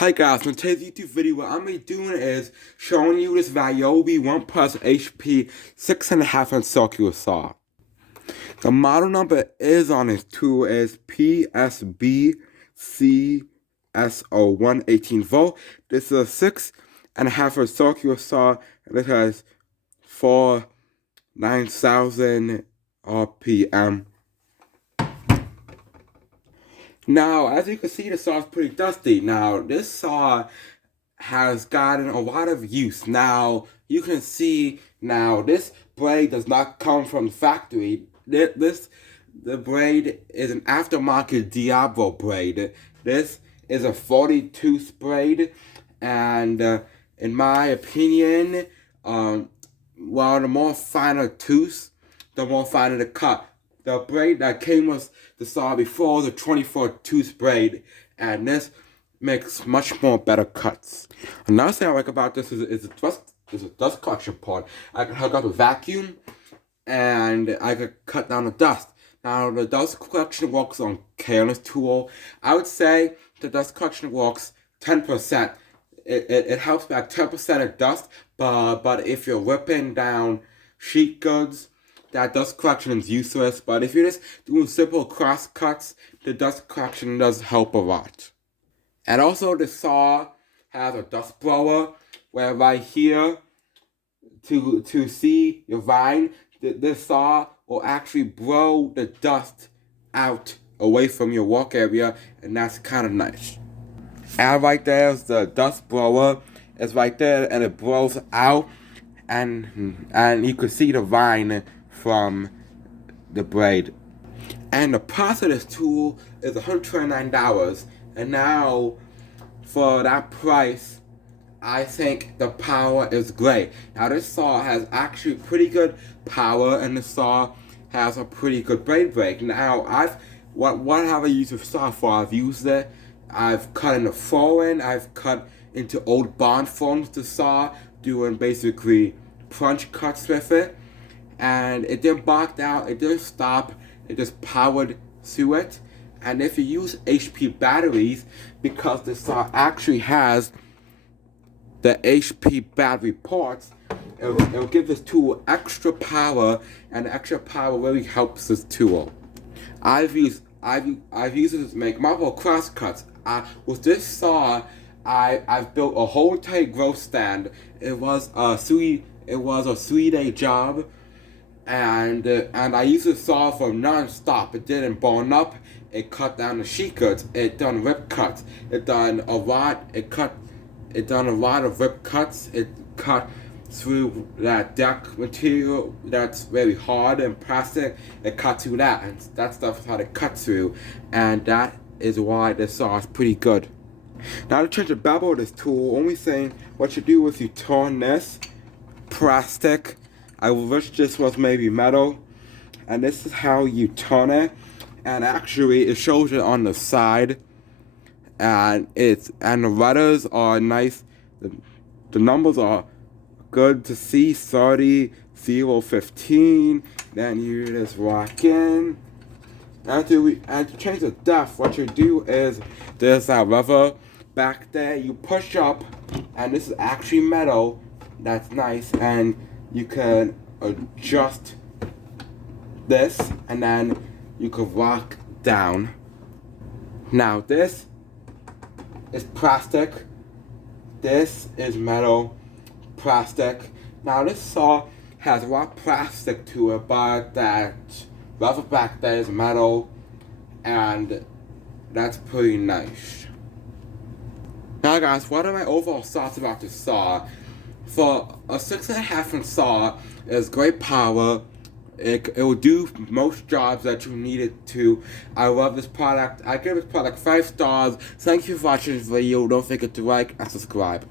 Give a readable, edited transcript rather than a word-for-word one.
Hi guys, in today's YouTube video, what I'm going to be doing is showing you this Ryobi 1 Plus HP 6.5" circular saw. The model number is on this tool is PSBCSO1 18V. This is a 6.5" circular saw and it has 9,000 RPM. Now, as you can see, the saw is pretty dusty. Now, this saw has gotten a lot of use. Now, you can see now this blade does not come from the factory. The blade is an aftermarket Diablo blade. This is a 40-tooth blade, and in my opinion, the more finer tooth, the more finer the cut. The blade that came with the saw before the 24-tooth blade, and this makes much more better cuts. Another thing I like about this is a dust collection part. I can hook up a vacuum, and I could cut down the dust. Now the dust collection works on careless tool. I would say the dust collection works 10%. It helps back 10% of dust, but if you're ripping down sheet goods, that dust collection is useless. But if you're just doing simple cross cuts, the dust collection does help a lot. And also the saw has a dust blower, where right here, to see your vine, this saw will actually blow the dust out away from your work area, and that's kind of nice. And right there is the dust blower. It's right there, and it blows out, and you can see the vine from the blade. And the price of this tool is $129. And now, for that price, I think the power is great. Now this saw has actually pretty good power, and the saw has a pretty good blade break. Now what have I used this saw for? I've used it. I've cut into flooring. I've cut into old bond forms to saw, doing basically punch cuts with it. And it didn't bog down, it didn't stop, it just powered through it. And if you use HP batteries, because the saw actually has the HP battery ports, it'll give this tool extra power, and the extra power really helps this tool. I've used it to make multiple cross cuts. With this saw, I've built a whole entire growth stand. It was a 3-day job. And I used the saw for non-stop. It didn't burn up. It cut down the sheet goods. It done rip cuts. It done a lot of rip cuts. It cut through that deck material that's very hard and plastic. It cut through that, and that stuff is how to cut through. And that is why this saw is pretty good. Now to change the bevel of this tool, only thing what you do is you turn this plastic. I wish this was maybe metal, and this is how you turn it, and actually it shows it on the side, and the letters are nice. The numbers are good to see, 30, 0, 15. Then you just walk in. And to change the depth, what you do is there's that lever back there. You push up, and this is actually metal. That's nice, and you can adjust this, and then you can rock down. Now this is plastic, this is metal, plastic. Now this saw has a lot of plastic to it, but that rubber back there is metal, and that's pretty nice. Now guys, what are my overall thoughts about this saw? For a 6.5" saw, it's great power. It will do most jobs that you need it to. I love this product. I give this product 5 stars. Thank you for watching this video. Don't forget to like and subscribe.